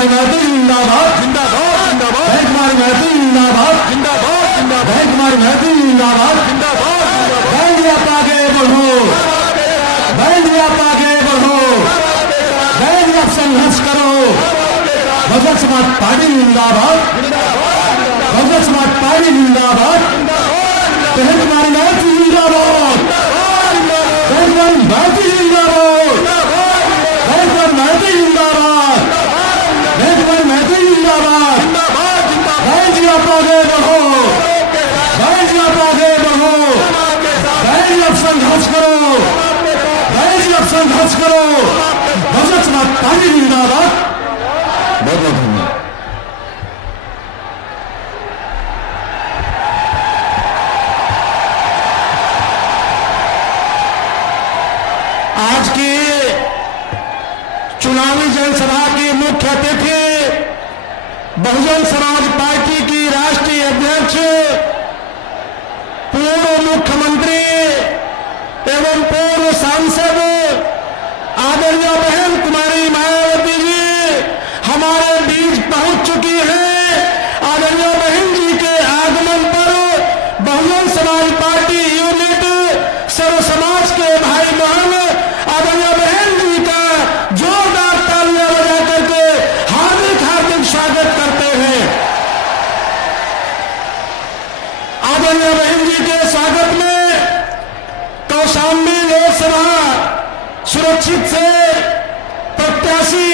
कुमारी महतो जिंदाबाद जिंदाबाद जिंदाबाद, जय कुमारी महतो जिंदाबाद जिंदाबाद जिंदाबाद, जय कुमारी महतो जिंदाबाद जिंदाबाद जिंदाबाद। बैंड आप आगे बढ़ो, बैंड आप आगे बढ़ो, बैंड आप संघर्ष करो। बहुजन समाज पार्टी जिंदाबाद, बहुजन समाज पार्टी जिंदाबाद, जय कुमारी महतो जिंदाबाद, जय कुमारी महतो जिंदाबाद, जय कुमारी महतो जिंदाबाद, जय कुमारी महतो जिंदाबाद। बैंड आप आगे बढ़ो, बैंड आप आगे बढ़ो, बैंड आप संघर्ष करो, बैंड आप संघर्ष करो। बहुजन समाज पार्टी जिंदाबाद। बहुत बहुत धन्यवाद। आज की चुनावी जनसभा के मुख्य अतिथि बहुजन समाज पार्टी की राष्ट्रीय अध्यक्ष, पूर्व मुख्यमंत्री एवं पूर्व सांसद आदरणीय बहन कुमारी मायावती जी हमारे बीच पहुंच चुकी हैं। आदरणीय बहन जी के आगमन पर बहुजन समाज पार्टी यूनिट सर्व समाज के भाई बहन आदरणीय बहन जी का जोरदार तालियां बजा करके हार्दिक हार्दिक स्वागत करते हैं। आदरणीय बहन जी के स्वागत में कौशाम्बी लोकसभा सुरक्षित से प्रत्याशी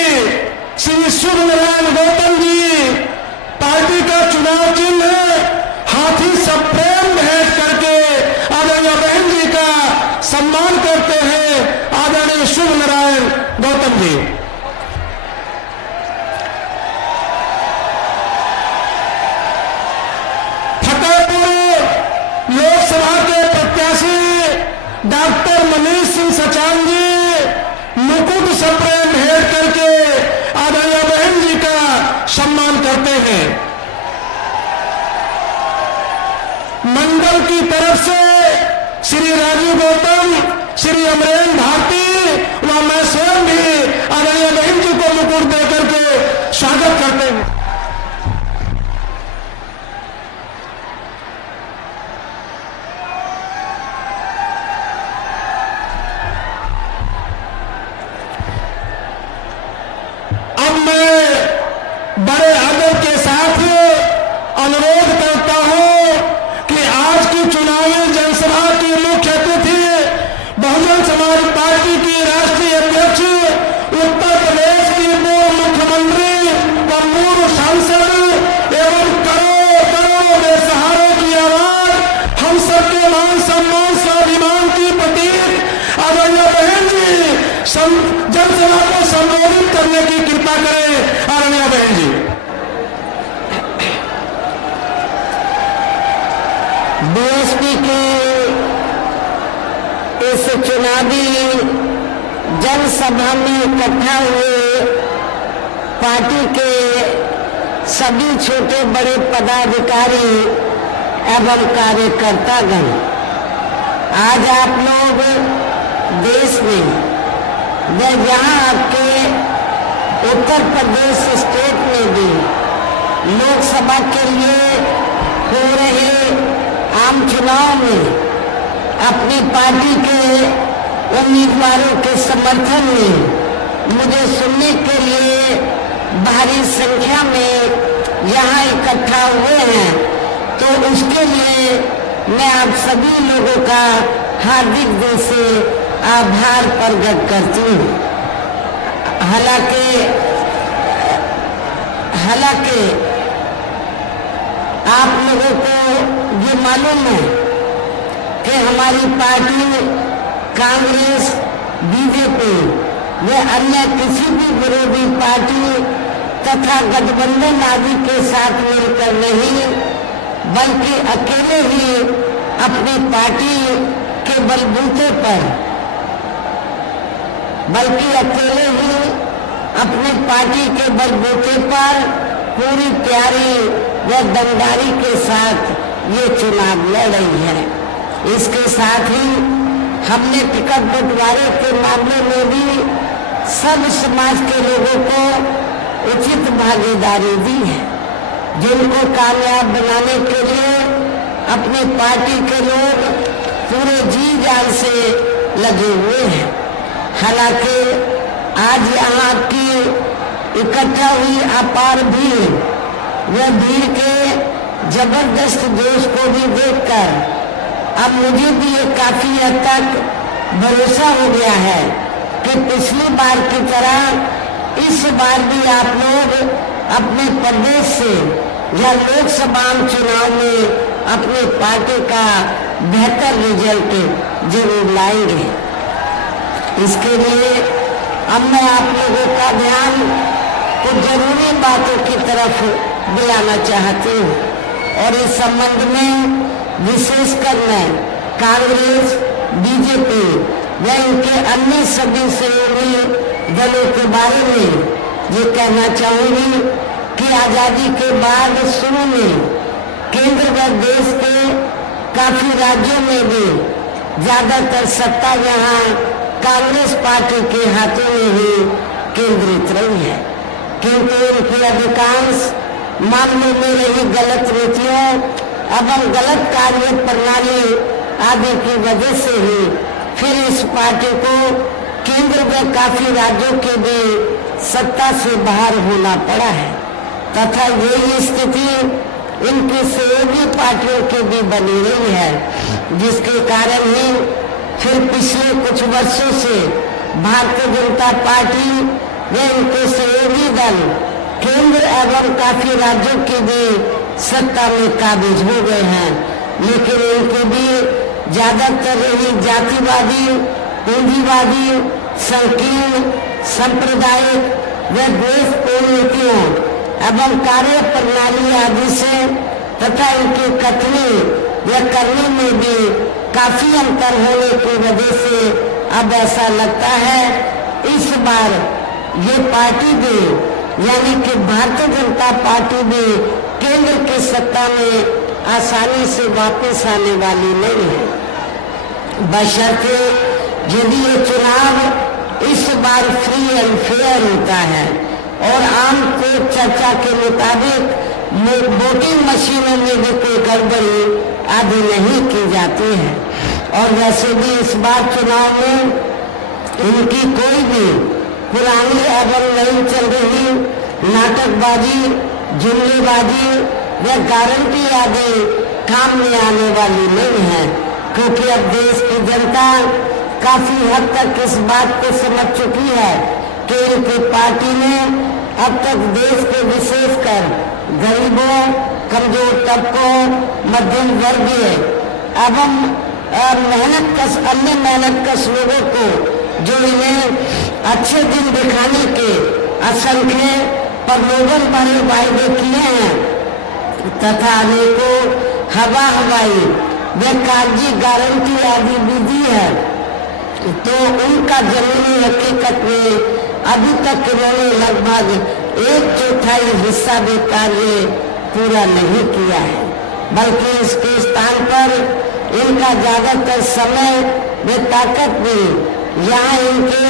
श्री शुभ नारायण गौतम जी, पार्टी का चुनाव चिन्ह हाथी सब प्रेम भेंट करके आदरणीय बहन जी का सम्मान करते हैं। आदरणीय शुभ नारायण गौतम जी। फतेहपुर लोकसभा के प्रत्याशी डॉक्टर मनीष सिंह सचान जी मुकुट से प्रेम भेंट करके आदरणीय बहन जी का सम्मान करते हैं। मंडल की तरफ से श्री राजीव गौतम, श्री अमरेन भारती व मैं स्वयं भी आदरणीय बहन जी को मुकुट देकर के स्वागत करते हैं। अब मैं बड़े आदर के साथ अनुरोध करता हूं कि आज की चुनावी जनसभा की मुख्य अतिथि बहुजन समाज पार्टी की राष्ट्रीय अध्यक्ष, उत्तर प्रदेश की पूर्व मुख्यमंत्री व पूर्व सांसद एवं करोड़ों बेसहारों की आवाज, हम सबके मान सम्मान स्वाभिमान की प्रतीक आदरणीय बहन जी जनसभा को संबोधित करने की कृपा करें। आदरणीय बहन जी। बीएसपी की इस चुनावी जनसभा में इकट्ठा हुए पार्टी के सभी छोटे बड़े पदाधिकारी एवं कार्यकर्तागण, आज आप लोग देश में व यहाँ आपके उत्तर प्रदेश स्टेट में भी लोकसभा के लिए हो रहे आम चुनाव में अपनी पार्टी के उम्मीदवारों के समर्थन में मुझे सुनने के लिए भारी संख्या में यहाँ इकट्ठा हुए हैं, तो उसके लिए मैं आप सभी लोगों का हार्दिक दिल से आभार प्रकट करती हूँ। हालांकि आप लोगों को ये मालूम है कि हमारी पार्टी कांग्रेस, बीजेपी व अन्य किसी भी विरोधी पार्टी तथा गठबंधन आदि के साथ मिलकर नहीं, बल्कि अकेले ही अपनी पार्टी के बलबूते पर अपनी पार्टी के बलबूते पर पूरी तैयारी व दमदारी के साथ ये चुनाव लड़ रही है। इसके साथ ही हमने टिकट बंटवारे के मामले में भी सब समाज के लोगों को उचित भागीदारी दी है, जिनको कामयाब बनाने के लिए अपनी पार्टी के लोग पूरे जी जान से लगे हुए हैं। हालांकि आज यहाँ की इकट्ठा हुई अपार भीड़, वह भीड़ के जबरदस्त जोश को भी देखकर अब मुझे भी ये काफी हद तक भरोसा हो गया है कि पिछली बार की तरह इस बार भी आप लोग अपने प्रदेश से या लोकसभा चुनाव में अपनी पार्टी का बेहतर रिजल्ट जरूर लाएंगे। इसके लिए अब मैं आप लोगों का ध्यान कुछ जरूरी बातों की तरफ दिलाना चाहती हूँ और इस संबंध में विशेषकर मैं कांग्रेस, बीजेपी व इनके अन्य सभी सहयोगी दलों के बारे में ये कहना चाहूंगी कि आजादी के बाद शुरू में केंद्र व देश के काफी राज्यों में भी ज्यादातर सत्ता यहाँ कांग्रेस पार्टी के हाथों में ही केंद्रित रही है, क्योंकि उनकी अधिकांश मामलों में रही गलत नीतियों एवं गलत कार्य प्रणाली आदि की वजह से ही फिर इस पार्टी को केंद्र में काफी राज्यों के भी सत्ता से बाहर होना पड़ा है तथा यही स्थिति इनकी सहयोगी पार्टियों की भी बनी रही है, जिसके कारण ही फिर पिछले कुछ वर्षों से भारतीय जनता पार्टी व इनके सहयोगी दल केंद्र एवं काफी राज्यों की भी सत्ता में काबिज हो गए हैं, लेकिन इनकी भी ज्यादातर रही जातिवादी, पूंजीवादी, संकीर्ण, सांप्रदायिक व द्वेषपूर्ण नीतियों एवं कार्य प्रणाली आदि से तथा इनकी कथनी व करने में भी काफी अंतर होने की वजह से अब ऐसा लगता है इस बार ये पार्टी भी यानी कि भारतीय जनता पार्टी भी केंद्र की सत्ता में आसानी से वापस आने वाली नहीं है, बशर्ते यदि ये चुनाव इस बार फ्री एंड फेयर होता है और आम कोर्ट चर्चा के मुताबिक वोटिंग मशीनों में भी कोई गड़बड़ी आदि नहीं की जाती है। और वैसे भी इस बार चुनाव में इनकी कोई भी पुरानी एवं नई चल रही नाटकबाजी, जुमलेबाजी व गारंटी आदि काम में आने वाली नहीं है, क्योंकि अब देश की जनता काफी हद तक इस बात को समझ चुकी है कि इनकी पार्टी ने अब तक देश के विशेषकर गरीबों, कमजोर तबकों, मध्यम वर्गीय एवं अन्य मेहनतकश लोगों को जो इन्हें अच्छे दिन दिखाने के असंख्य प्रलोभन भरे वायदे किए हैं तथा अनेकों हवाई व कागजी गारंटी आदि भी दी है, तो उनका जमीनी हकीकत में अभी तक इन्होंने लगभग 1/4 हिस्सा भी कार्य पूरा नहीं किया है, बल्कि इसके स्थान पर इनका ज्यादातर समय व ताकत भी यहाँ इनके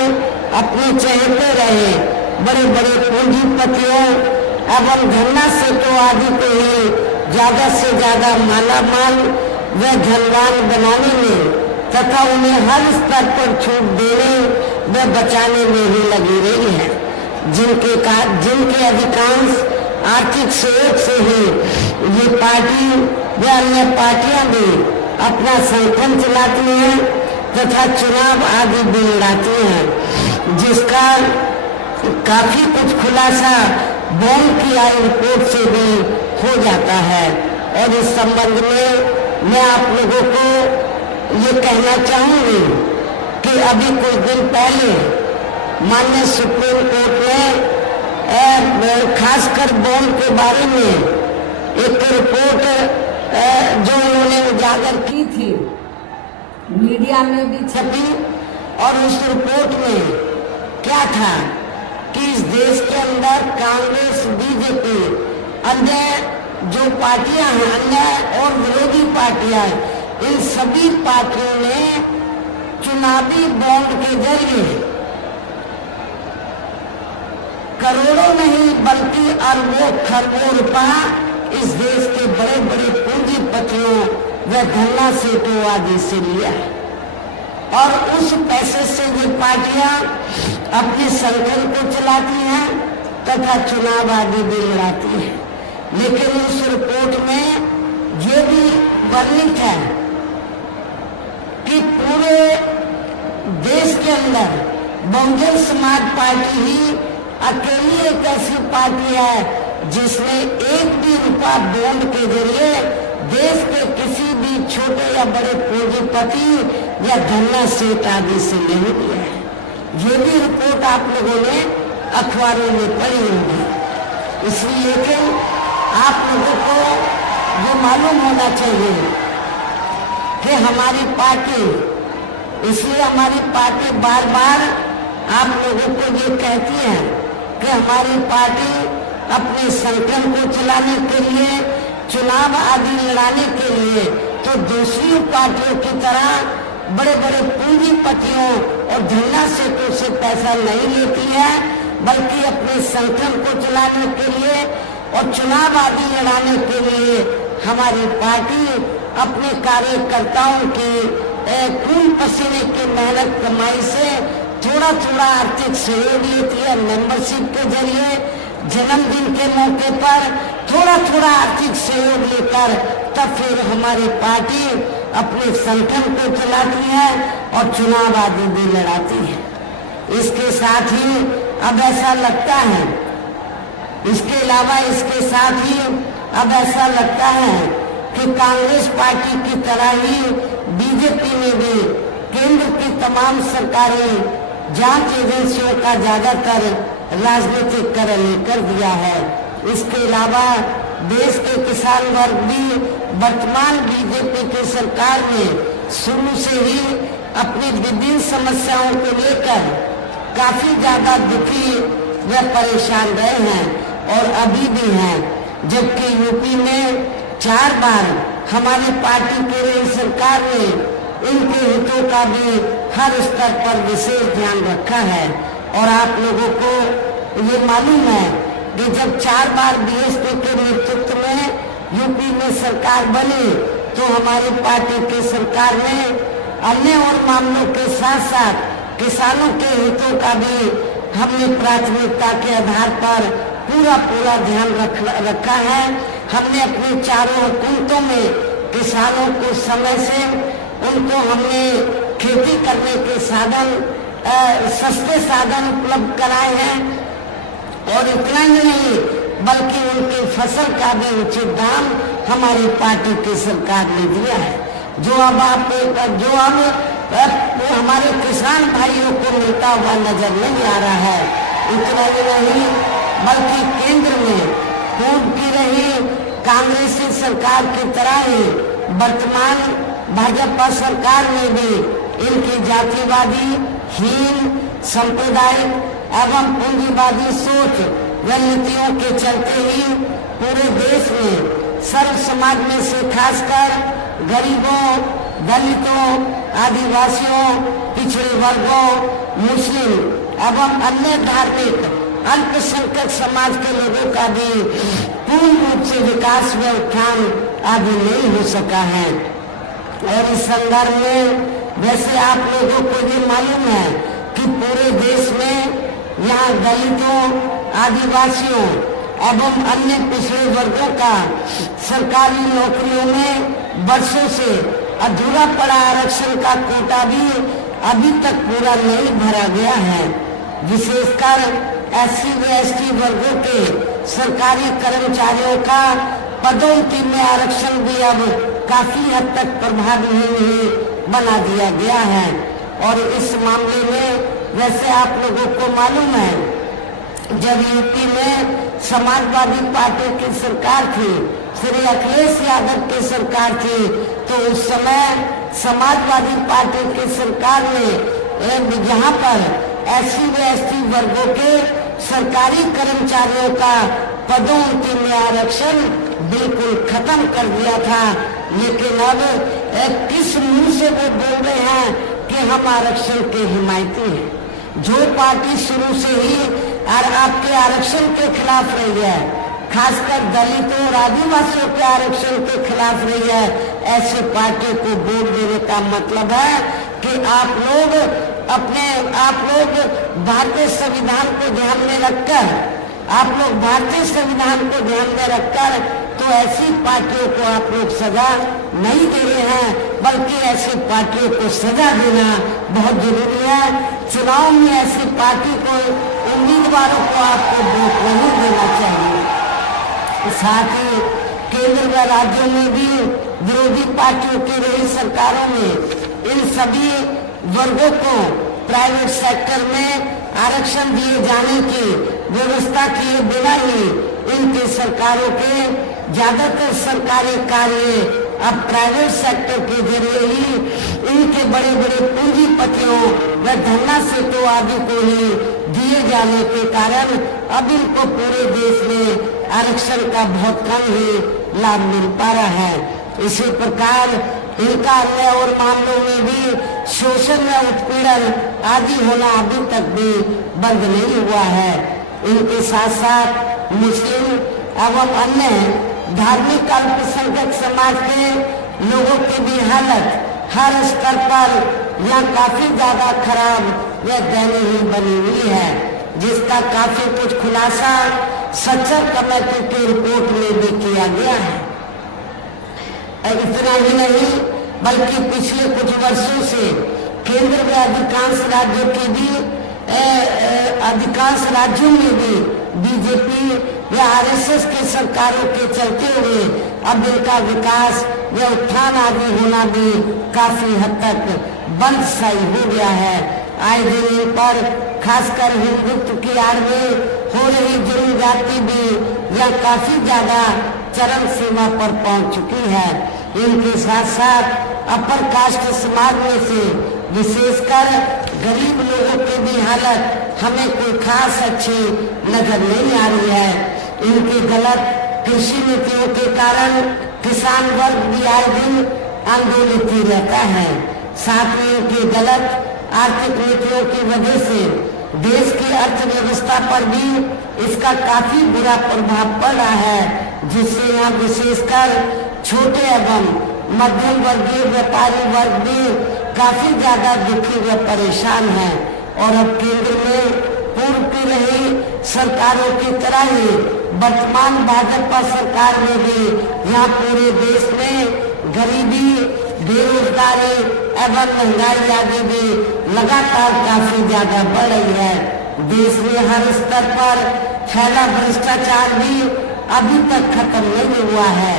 अपने चहेते रहे बड़े बड़े पूंजीपतियों एवं धन्ना सेठों आदि को ही ज्यादा से ज्यादा मालामाल व धनवान बनाने में तथा उन्हें हर स्तर पर छूट देने व बचाने में ही लगी रही है, जिनके अधिकांश आर्थिक सहयोग से ही ये पार्टी व अन्य पार्टियां भी अपना संगठन चलाती हैं तथा चुनाव आदि भी लड़ाती हैं, जिसका काफी कुछ खुलासा बैंक की आई रिपोर्ट से भी हो जाता है। और इस संबंध में मैं आप लोगों को ये कहना चाहूंगी कि अभी कुछ दिन पहले माननीय सुप्रीम कोर्ट ने खासकर बॉन्ड के बारे में एक रिपोर्ट जो उन्होंने उजागर की थी, मीडिया में भी छपी, और उस रिपोर्ट में क्या था कि इस देश के अंदर कांग्रेस, बीजेपी, अन्य जो पार्टियां हैं, अन्य और विरोधी पार्टियां हैं, इन सभी पार्टियों ने चुनावी बॉन्ड के जरिए करोड़ों नहीं बल्कि अरबों खरबों रुपया इस देश के बड़े बड़े पूंजीपतियों व धन्ना सेठों आदि से लिया है और उस पैसे से ये पार्टियां अपने संगठन को चलाती हैं तथा चुनाव आदि भी लड़ाती हैं। लेकिन उस रिपोर्ट में ये भी वर्णित है कि पूरे देश के अंदर बहुजन समाज पार्टी ही अकेली एक ऐसी पार्टी है जिसने एक भी रुपया बॉन्ड के जरिए देश के किसी भी छोटे या बड़े पूंजीपति या धन्ना सेठ आदि से नहीं लिया है। ये भी रिपोर्ट आप लोगों ने अखबारों में पढ़ी होगी। इसलिए कि आप लोगों को ये मालूम होना चाहिए कि हमारी पार्टी, इसलिए हमारी पार्टी बार बार आप लोगों को ये कहती है कि हमारी पार्टी अपने संगठन को चलाने के लिए, चुनाव आदि लड़ाने के लिए तो दूसरी पार्टियों की तरह बड़े बड़े पूंजीपतियों और धन्ना सेठों से पैसा नहीं लेती है, बल्कि अपने संगठन को चलाने के लिए और चुनाव आदि लड़ाने के लिए हमारी पार्टी अपने कार्यकर्ताओं की खून पसीने की मेहनत कमाई से थोड़ा थोड़ा आर्थिक सहयोग लेती है। मेंबरशिप के जरिए जन्मदिन के मौके पर थोड़ा थोड़ा आर्थिक सहयोग लेकर तब फिर हमारी पार्टी अपने संगठन को चलाती है और चुनाव आदि भी लड़ाती है। इसके साथ ही अब ऐसा लगता है, इसके अलावा इसके साथ ही अब ऐसा लगता है कि कांग्रेस पार्टी की तरह ही बीजेपी ने भी केंद्र की तमाम सरकारी जांच एजेंसियों का ज्यादातर राजनीतिकरण कर दिया है। इसके अलावा देश के किसान वर्ग भी वर्तमान बीजेपी की सरकार में शुरू से ही अपनी विभिन्न समस्याओं को लेकर काफी ज्यादा दुखी व परेशान रहे हैं और अभी भी हैं। जबकि यूपी में 4 बार हमारी पार्टी की नई सरकार ने इनके हितों का भी हर स्तर पर विशेष ध्यान रखा है। और आप लोगों को ये मालूम है कि जब 4 बार बीएसपी के नेतृत्व में यूपी में सरकार बनी तो हमारी पार्टी की सरकार ने अन्य और मामलों के साथ साथ किसानों के हितों का भी हमने प्राथमिकता के आधार पर पूरा ध्यान रखा है। हमने अपनी चारों हुकूमतों में किसानों को समय से उनको हमने खेती करने के साधन, सस्ते साधन उपलब्ध कराए हैं और इतना ही नहीं बल्कि उनकी फसल का भी उचित दाम हमारी पार्टी की सरकार ने दिया है, जो अब हमारे किसान भाइयों को मिलता हुआ नजर नहीं आ रहा है। इतना ही नहीं बल्कि केंद्र में पूर्व की रही कांग्रेसी सरकार की तरह ही वर्तमान भाजपा सरकार में भी इनकी जातिवादी, हीन, सांप्रदायिक एवं पूंजीवादी सोच व नीतियों के चलते ही पूरे देश में सर्व समाज में से खासकर गरीबों, दलितों, आदिवासियों, पिछड़े वर्गों, मुस्लिम एवं अन्य धार्मिक अल्पसंख्यक समाज के लोगों का भी पूर्ण रूप से विकास व उत्थान आदि नहीं हो सका है। और इस संदर्भ में वैसे आप लोगों को ये मालूम है कि पूरे देश में यहाँ दलितों, आदिवासियों एवं अन्य पिछड़े वर्गों का सरकारी नौकरियों में वर्षों से अधूरा पड़ा आरक्षण का कोटा भी अभी तक पूरा नहीं भरा गया है। विशेषकर SC व ST वर्गों के सरकारी कर्मचारियों का पदोन्नति में आरक्षण भी अब काफी हद तक प्रभावी नहीं बना दिया गया है। और इस मामले में वैसे आप लोगों को मालूम है जब यूपी में समाजवादी पार्टी की सरकार थी, श्री अखिलेश यादव की सरकार थी, तो उस समय समाजवादी पार्टी की सरकार ने यहाँ पर SC व ST वर्गों के सरकारी कर्मचारियों का पदोन्नति में आरक्षण बिल्कुल खत्म कर दिया था। लेकिन अब किस मुंह से वो बोल रहे हैं कि हम आरक्षण के हिमायती हैं। जो पार्टी शुरू से ही और आपके आरक्षण के खिलाफ रही है, खासकर दलितों और आदिवासियों के आरक्षण के खिलाफ रही है, ऐसे पार्टी को वोट देने का मतलब है कि आप लोग भारतीय संविधान को ध्यान में रखकर तो ऐसी पार्टियों को आप लोग सजा नहीं दे रहे हैं, बल्कि ऐसी पार्टियों को सजा देना बहुत जरूरी है। चुनाव में ऐसी पार्टी को, उम्मीदवारों को आपको वोट नहीं देना चाहिए। साथ ही केंद्र व राज्यों में भी विरोधी पार्टियों की रही सरकारों में इन सभी वर्गों को प्राइवेट सेक्टर में आरक्षण दिए जाने की व्यवस्था किए बिना ही इनकी सरकारों के ज्यादातर सरकारी कार्य अब प्राइवेट सेक्टर के जरिए ही इनके बड़े बड़े पूंजीपतियों व धन्ना सेतु आदि को ही दिए जाने के कारण अब इनको पूरे देश में आरक्षण का बहुत कम ही लाभ मिल पा रहा है। इसी प्रकार इनका अन्य और मामलों में भी शोषण व उत्पीड़न आदि होना अभी तक भी बंद नहीं हुआ है। इनके साथ साथ मुस्लिम एवं अन्य धार्मिक अल्पसंख्यक समाज के लोगों की भी हालत हर स्तर पर यह काफी ज्यादा खराब व दयनीय बनी हुई है, जिसका काफी कुछ खुलासा सच्चर कमेटी की रिपोर्ट में भी किया गया है। इतना ही नहीं बल्कि पिछले कुछ वर्षों से केंद्र में अधिकांश राज्यों में भी बीजेपी या आरएसएस की सरकारों के चलते हुए अब इनका विकास या उत्थान आदि होना भी काफी हद तक बंद सा हो गया है। आए दिन इन पर खासकर हिंदुत्व की आड़ में हो रही जुर्म जाति भी यह काफी ज्यादा चरम सीमा पर पहुंच चुकी है। इनके साथ साथ अपर कास्ट समाज में से विशेषकर गरीब लोगों की भी हालत हमें कोई खास अच्छी नजर नहीं आ रही है। इनकी गलत कृषि नीतियों के कारण किसान वर्ग भी आए दिन आंदोलित ही रहता है। साथ में इनकी गलत आर्थिक नीतियों की वजह से देश की अर्थव्यवस्था पर भी इसका काफी बुरा प्रभाव पड़ रहा है, जिससे यहाँ विशेषकर छोटे एवं मध्यम वर्गीय व्यापारी वर्ग भी काफी ज्यादा दुखी व परेशान है। और अब केंद्र में पूर्व की रही सरकारों की तरह ही वर्तमान भाजपा सरकार में भी यहाँ पूरे देश में गरीबी, बेरोजगारी एवं महंगाई आदि भी लगातार काफी ज्यादा बढ़ रही है। देश में हर स्तर पर फैला भ्रष्टाचार भी अभी तक खत्म नहीं हुआ है।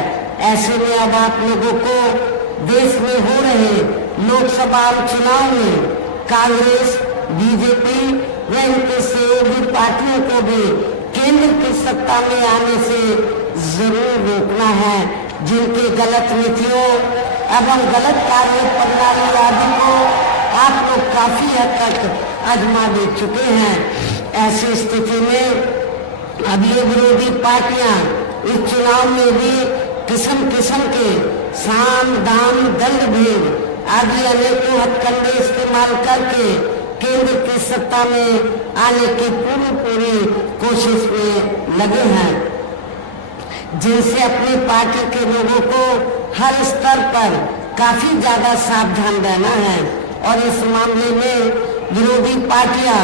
ऐसे में अब आप लोगों को देश में हो रहे लोकसभा चुनाव में कांग्रेस, बीजेपी व इनके सहयोगी पार्टियों को भी केंद्र की सत्ता में आने से जरूर रोकना है। जिनकी गलत नीतियों एवं गलत कार्य प्रणाली आदि को आप लोग काफी हद तक आजमा दे चुके हैं। ऐसी स्थिति में अब ये विरोधी पार्टियां इस चुनाव में भी किस्म किस्म के साम दाम दंड भेद आदि अनेकों हथकंडे इस्तेमाल करके केंद्र की सत्ता में आने की पूरी कोशिश में लगे हैं, जिनसे अपनी पार्टी के लोगों को हर स्तर पर काफी ज्यादा सावधान रहना है। और इस मामले में विरोधी पार्टियां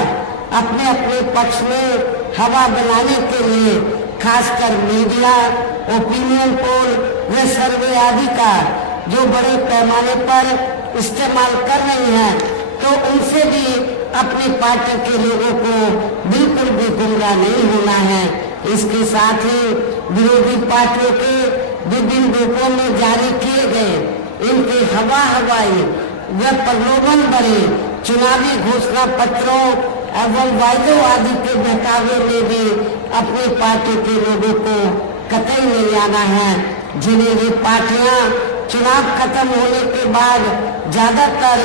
अपने अपने पक्ष में हवा बनाने के लिए खासकर मीडिया, ओपिनियन पोल व सर्वे आदि का जो बड़े पैमाने पर इस्तेमाल कर रही हैं, तो उनसे भी अपनी पार्टी के लोगों को बिल्कुल भी गुमराह नहीं होना है। इसके साथ ही विरोधी पार्टियों के विभिन्न रूपों में जारी किए गए इनके हवाई व प्रलोभन भरे चुनावी घोषणा पत्रों एवं वायदों आदि के बहकावे में भी अपनी पार्टी के लोगों को कतई नहीं आना है, जिन्हें ये पार्टियां चुनाव खत्म होने के बाद ज्यादातर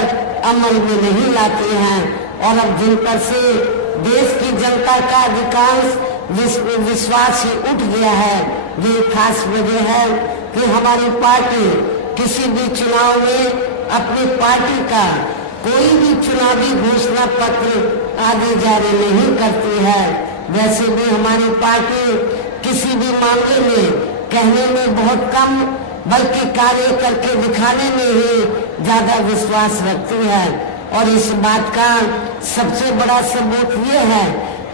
अमल में नहीं लाती हैं। और अब जिन पर से देश की जनता का अधिकांश विश्वास ही उठ गया है, ये खास वजह है कि हमारी पार्टी किसी भी चुनाव में अपनी पार्टी का कोई भी चुनावी घोषणा पत्र आदि जारी नहीं करती है। वैसे भी हमारी पार्टी किसी भी मामले में कहने में बहुत कम बल्कि कार्य करके दिखाने में ही ज्यादा विश्वास रखती है। और इस बात का सबसे बड़ा सबूत ये है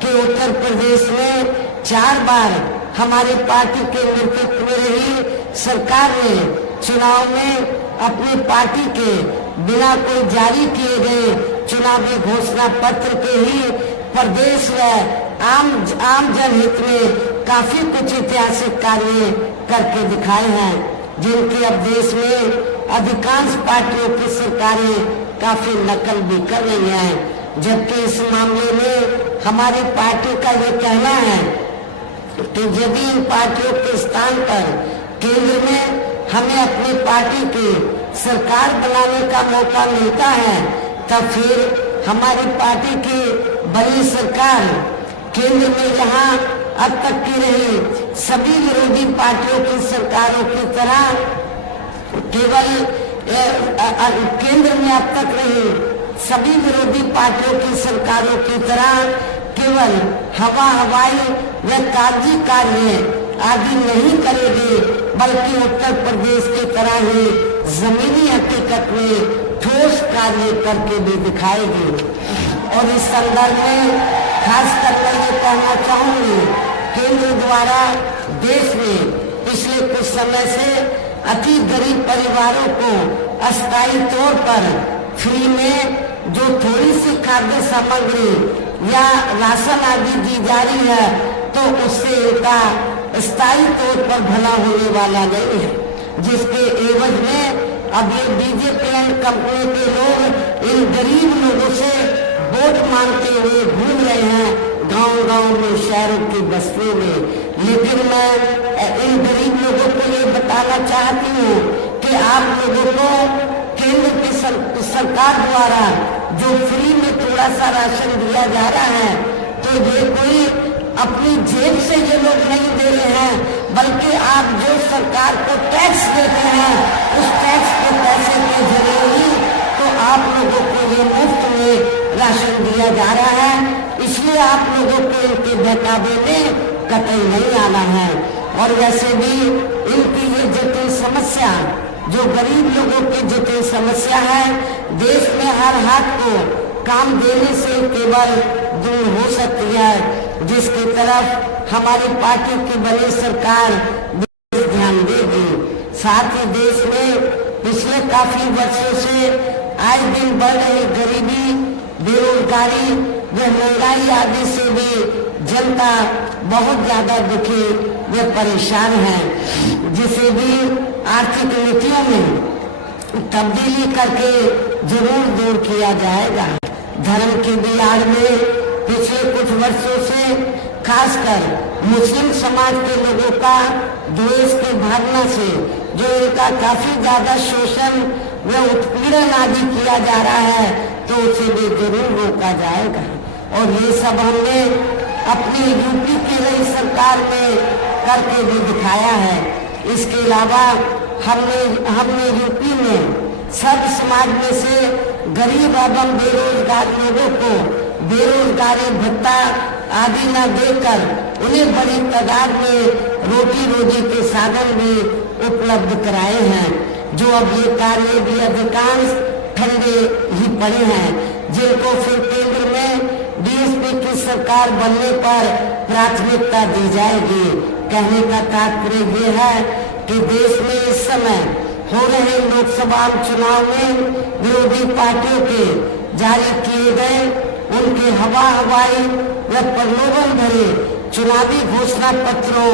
कि उत्तर प्रदेश में 4 बार हमारी पार्टी के नेतृत्व में रही सरकार ने चुनाव में अपनी पार्टी के बिना कोई जारी किए गए चुनावी घोषणा पत्र के ही प्रदेश व आम जनहित में काफी कुछ ऐतिहासिक कार्य करके दिखाए हैं, जिनकी अब देश में अधिकांश पार्टियों की सरकारें काफी नकल भी कर रही हैं। जबकि इस मामले में हमारी पार्टी का ये कहना है कि यदि इन पार्टियों के स्थान पर केंद्र में हमें अपनी पार्टी की सरकार बनाने का मौका मिलता है, तब फिर हमारी पार्टी की बड़ी सरकार केंद्र में जहां अब तक की रही सभी विरोधी पार्टियों की सरकारों की तरह केवल केंद्र में अब तक रही सभी विरोधी पार्टियों की सरकारों की तरह केवल हवाई व कागजी कार्य आदि नहीं करेगी, बल्कि उत्तर प्रदेश की तरह ही जमीनी हकीकत में ठोस कार्य करके भी दिखाएगी। और इस संदर्भ में खासकर मैं ये कहना चाहूंगी, केंद्र द्वारा देश में पिछले कुछ समय से अति गरीब परिवारों को अस्थायी तौर पर फ्री में जो थोड़ी सी खाद्य सामग्री या राशन आदि दी जा रही है, तो उससे इनका स्थायी तौर पर भला होने वाला नहीं है, जिसके एवज में अब ये बीजेपी एंड कंपनी के लोग इन गरीब लोगों से वोट मांगते हुए घूम रहे हैं गांव-गांव में, शहरों की बस्तियों में। लेकिन मैं इन गरीब लोगों को ये बताना चाहती हूँ कि आप लोगों को केंद्र की सरकार द्वारा जो फ्री में थोड़ा सा राशन दिया जा रहा है, तो ये कोई अपनी जेब से ये लोग नहीं दे रहे हैं, बल्कि आप जो सरकार को टैक्स देते हैं उस टैक्स के पैसे के जरिए ही तो आप लोगों को ये मुफ्त में राशन दिया जा रहा है। इसलिए आप लोगों को इनके बहकावे में कतई नहीं आना है। और वैसे भी इनकी ये जटिल समस्या, जो गरीब लोगों की जटिल समस्या है, देश में हर हाथ को काम देने से केवल दूर हो सकती है, जिसकी तरफ हमारी पार्टी की बनी सरकार ध्यान देगी। साथ ही देश में पिछले काफी वर्षों से आए दिन बढ़ रही गरीबी, बेरोजगारी व महंगाई आदि से भी जनता बहुत ज्यादा दुखी व परेशान है, जिसे भी आर्थिक नीतियों में तब्दीली करके जरूर दूर किया जाएगा। धर्म की बिगाड़ में पिछले कुछ वर्षों से खासकर मुस्लिम समाज के लोगों का द्वेष की भावना से जो इनका काफी ज्यादा शोषण व उत्पीड़न आदि किया जा रहा है, तो उसे भी जरूर रोका जाएगा। और ये सब हमने अपनी यूपी की नई सरकार में करके भी दिखाया है। इसके अलावा हमने यूपी में सर्व समाज में से गरीब एवं बेरोजगार लोगों को बेरोजगारी भत्ता आदि न देकर उन्हें बड़ी तादाद में रोटी रोजी के साधन भी उपलब्ध कराए हैं, जो अब ये कार्य भी अधिकांश ठंडे ही पड़े हैं, जिनको फिर केंद्र में बीएसपी की सरकार बनने पर प्राथमिकता दी जाएगी। कहने का तात्पर्य ये है कि देश में इस समय हो रहे लोकसभा चुनाव में विरोधी पार्टियों के जारी किए गए उनके हवाई व प्रलोभन भरे चुनावी घोषणा पत्रों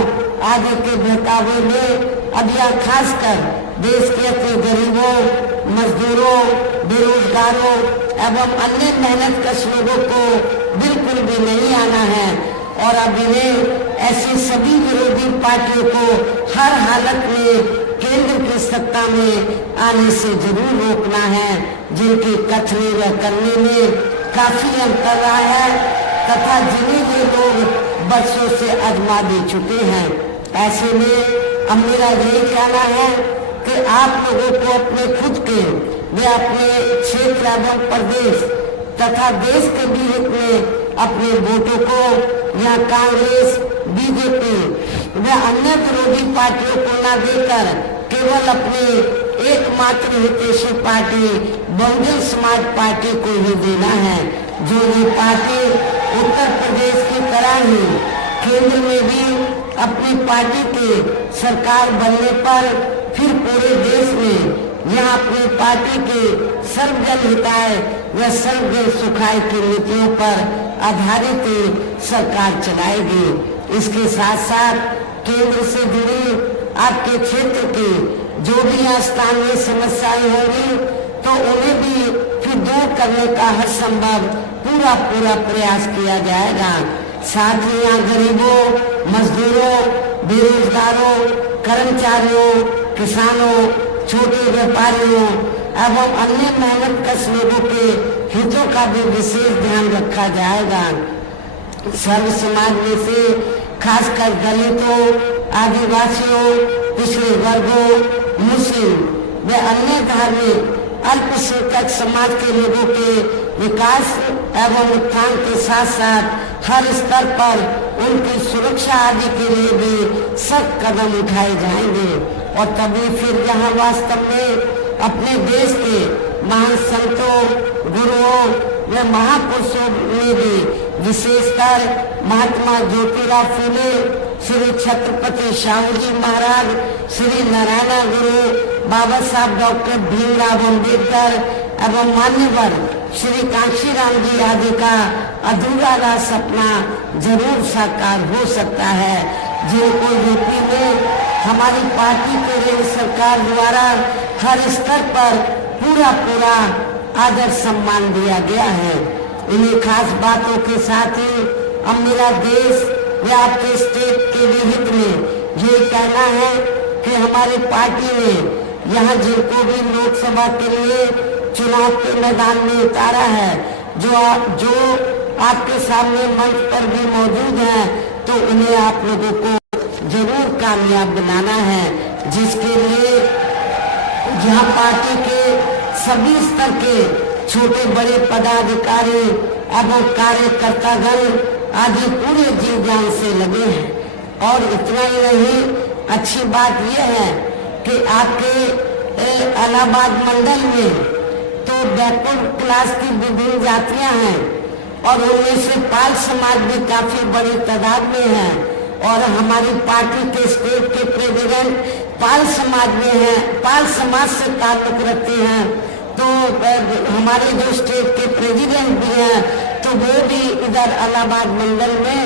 आदि के बहकावे में अब यह खासकर देश के अपने गरीबों, मजदूरों, बेरोजगारों एवं अन्य मेहनतकश लोगों को बिल्कुल भी नहीं आना है। और अब इन्हें ऐसी सभी विरोधी पार्टियों को हर हालत में केंद्र की सत्ता में आने से जरूर रोकना है, जिनकी कथनी व करने में काफी अंतर रहा है तथा जिन्हें ये लोग बरसों से आजमा दे चुके हैं। ऐसे में अब मेरा यही कहना है कि आप लोगों को अपने खुद के व अपने क्षेत्र एवं प्रदेश तथा देश के भी हित में अपने वोटों को या कांग्रेस, बीजेपी व अन्य विरोधी पार्टियों को न देकर केवल अपने एकमात्र हितैषी पार्टी बहुजन समाज पार्टी को ही देना है, जो ये पार्टी उत्तर प्रदेश की तरह ही केंद्र में भी अपनी पार्टी के सरकार बनने पर फिर पूरे देश में यहाँ अपनी पार्टी के सर्वजन हिताय व सर्वजन सुखाय की नीतियों पर आधारित सरकार चलाएगी। इसके साथ साथ केंद्र से जुड़ी आपके क्षेत्र की जो भी यहाँ स्थानीय समस्याएं होंगी तो उन्हें भी फिर दूर करने का हर संभव पूरा प्रयास किया जाएगा। साथ ही यहाँ गरीबों, मजदूरों, बेरोजगारों, कर्मचारियों, किसानों, छोटे व्यापारियों एवं अन्य मेहनतकश लोगों के हितों का भी विशेष ध्यान रखा जाएगा। सर्व समाज में से खासकर दलितों, आदिवासियों, पिछड़े वर्गों, मुस्लिम व अन्य धार्मिक अल्पसंख्यक समाज के लोगों के विकास एवं उत्थान के साथ साथ हर स्तर पर उनकी सुरक्षा आदि के लिए भी सख्त कदम उठाए जाएंगे और तभी फिर जहां वास्तव में अपने देश के महान संतों, गुरुओं व महापुरुषों में भी विशेषकर महात्मा ज्योतिराव फूले, श्री छत्रपति शाहू जी महाराज, श्री नारायण गुरु, बाबा साहब डॉक्टर भीमराव अम्बेडकर एवं मान्यवर श्री कांशीराम जी आदि का अधूरा रहा सपना जरूर साकार हो सकता है, जिनको यूपी में हमारी पार्टी के रेल सरकार द्वारा हर स्तर पर पूरा आदर सम्मान दिया गया है। इन्हीं खास बातों के साथ ही अब मेरा देश व आपके स्टेट के भी हित में ये कहना है कि हमारी पार्टी ने यहाँ जिनको भी लोकसभा के लिए चुनाव के मैदान में उतारा है, जो आपके सामने मंच पर भी मौजूद हैं, तो उन्हें आप लोगों को जरूर कामयाब बनाना है, जिसके लिए यहाँ पार्टी के सभी स्तर के छोटे बड़े पदाधिकारी एवं कार्यकर्तागण आदि पूरे जीव जान से लगे हैं। और इतना ही नहीं, अच्छी बात यह है कि आपके इलाहाबाद मंडल में तो बैकवर्ड क्लास की विभिन्न जातियां हैं और उनमें से पाल समाज भी काफी बड़ी तादाद में है और हमारी पार्टी के स्टेट के प्रेसिडेंट पाल समाज में है, पाल समाज से ताल्लुक रखते हैं। तो हमारे जो स्टेट के प्रेसिडेंट भी हैं तो वो भी इधर इलाहाबाद मंडल में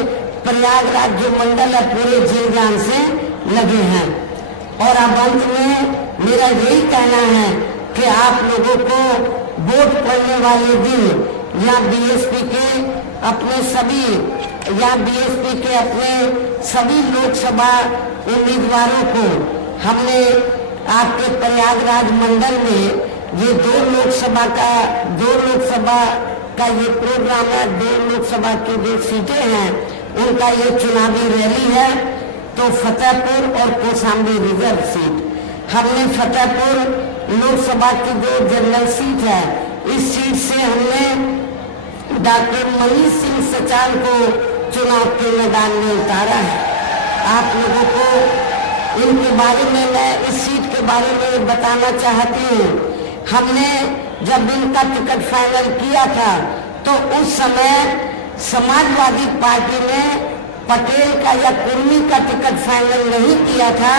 प्रयागराज जो मंडल है पूरे जी जान से लगे हैं। और अब अंत में मेरा यही कहना है कि आप लोगों को वोट पड़ने वाले दिन या बीएसपी के अपने सभी लोकसभा उम्मीदवारों को हमने आपके प्रयागराज मंडल में ये दो लोकसभा का ये प्रोग्राम है। 2 लोकसभा की जो सीटें हैं उनका ये चुनावी रैली है। तो फतेहपुर और कौशाम्बी रिजर्व सीट, हमने फतेहपुर लोकसभा की जो जनरल सीट है, इस सीट से हमने डॉक्टर मनीष सिंह सचान को चुनाव के मैदान में उतारा है। आप लोगों को इनके बारे में मैं इस सीट के बारे में बताना चाहती हूँ। हमने जब इनका टिकट फाइनल किया था तो उस समय समाजवादी पार्टी ने पटेल का या कुर्मी का टिकट फाइनल नहीं किया था।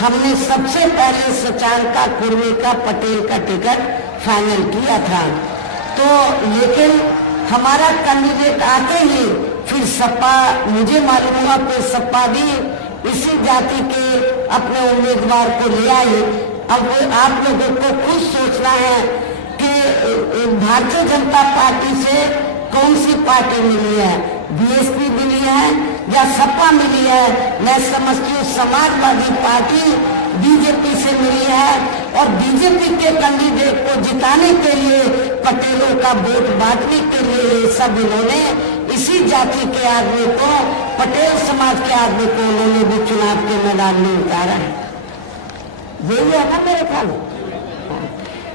हमने सबसे पहले सचान का, कुर्मी का, पटेल का टिकट फाइनल किया था। तो लेकिन हमारा कैंडिडेट आते ही फिर सपा, मुझे मालूम हुआ कि सपा भी इसी जाति के अपने उम्मीदवार को ले आई। अब आप लोगों को खुद सोचना है कि भारतीय जनता पार्टी से कौन सी पार्टी मिली है, बीएसपी मिली है या सपा मिली है। मैं समझती हूँ समाजवादी पार्टी बीजेपी से मिली है और बीजेपी के कैंडिडेट को जिताने के लिए, पटेलों का वोट बांटने के लिए सब इन्होंने इसी जाति के आदमी को, पटेल समाज के आदमी को उन्होंने भी चुनाव के मैदान में उतारा है। यही है ना मेरे ख्याल।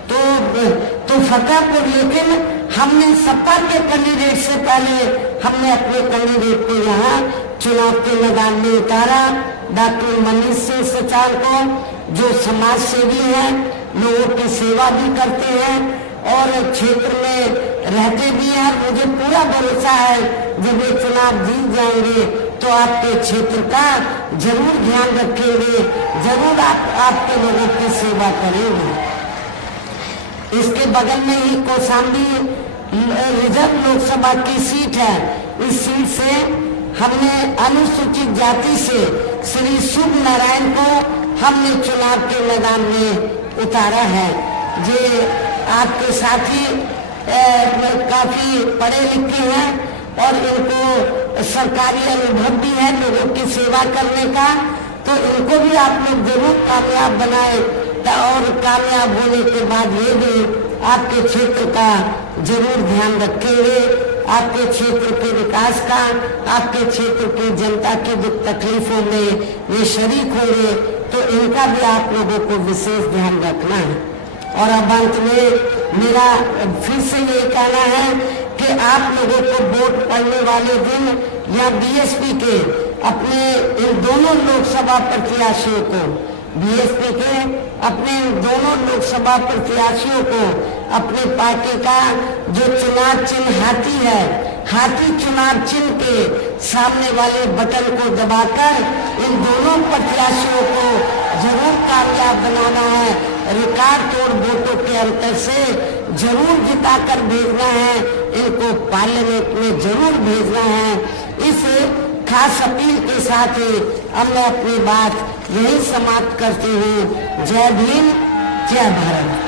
तो फतेहपुर, लेकिन हमने सपा के कैंडिडेट से पहले हमने अपने कैंडिडेट को यहाँ चुनाव के मैदान में उतारा, डॉक्टर मनीष सिंह सचाल को, जो समाज सेवी हैं, लोगों की सेवा भी करते हैं और क्षेत्र में रहते भी हैं। मुझे पूरा भरोसा है जब ये चुनाव जीत जाएंगे तो आपके क्षेत्र का जरूर ध्यान रखेंगे, जरूर आपके लोगों की सेवा करेंगे। इसके बगल में ही कौशाम्बी रिजर्व लोकसभा की सीट है। इस सीट से हमने अनुसूचित जाति से श्री शुभ नारायण को हमने चुनाव के मैदान में उतारा है। ये आपके साथी काफी पढ़े लिखे हैं और इनको सरकारी अनुभव भी है लोगों की सेवा करने का, तो इनको भी आप लोग जरूर कामयाब बनाए और कामयाब होने के बाद ये भी आपके क्षेत्र का जरूर ध्यान रखेंगे, आपके क्षेत्र के विकास का, आपके क्षेत्र की जनता की दुख तकलीफों में ये शरीक होंगे, तो इनका भी आप लोगों को विशेष ध्यान रखना है। और अब अंत में मेरा फिर से ये कहना है कि आप लोगों को वोट पड़ने वाले दिन या बीएसपी के अपने इन दोनों लोकसभा प्रत्याशियों को, बीएसपी के अपने दोनों लोकसभा प्रत्याशियों को अपने पार्टी का जो चुनाव चिन्ह हाथी है, हाथी चुनाव चिन्ह के सामने वाले बटन को दबाकर इन दोनों प्रत्याशियों को जरूर कामयाब बनाना है। रिकॉर्ड तोड़ वोटों के अंतर से जरूर जिताकर भेजना है, इनको पार्लियामेंट में जरूर भेजना है। इस खास अपील के साथ ही अब मैं अपनी बात यही समाप्त करती हूँ। जय भीम, जय भारत।